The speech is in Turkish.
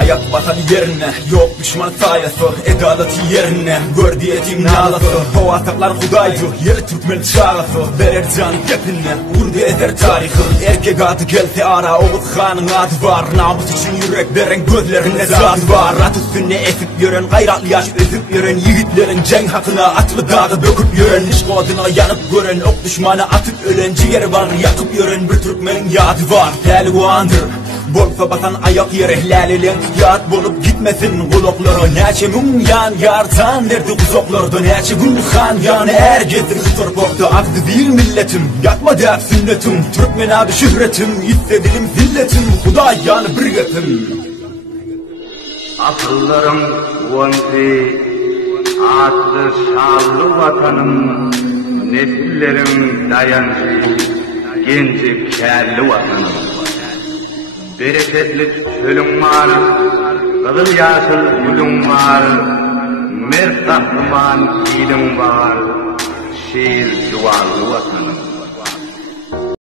Ayak batan yerine, yok düşman sayası, edalatı yerine, gör diyetim nalası. O ataklar hudaycı, yeri Türkmen çağası, verir can kepinle, vurdu eder tarihı. Erkek adı gelse ara, Oğuz Han'ın adı var. Namus için yürek veren gözlerinde zat var. At üstüne esip yören, gayratlı yaş özüp yören, yiğitlerin cenk hakkına atlı dağı döküp yören. İş koduna yanıp gören, ok düşmana atıp ölen, ciğeri var yakıp yören bir Türkmenin yadı var. Pelvandır bolsa batan ayak yere, lalilen yat bolup gitmesin kulakları. Neçe mun yan yardan derdi uzaklarda, neçe gün han yani er getirdi torpakta. Akdı değil milletim, yakmadı hep sünnetim, Türkmen adı şöhretim, hissedilim zilletim, Huday yani birgetim. Akıllarım vanti, adlı şanlı vatanım, nesillerim dayancı, genci kârli vatanım. Bereketli çölüm var, kızıl yaşıl gülüm var, mert tahtıman kilim var, şiir duvarlı vatanım.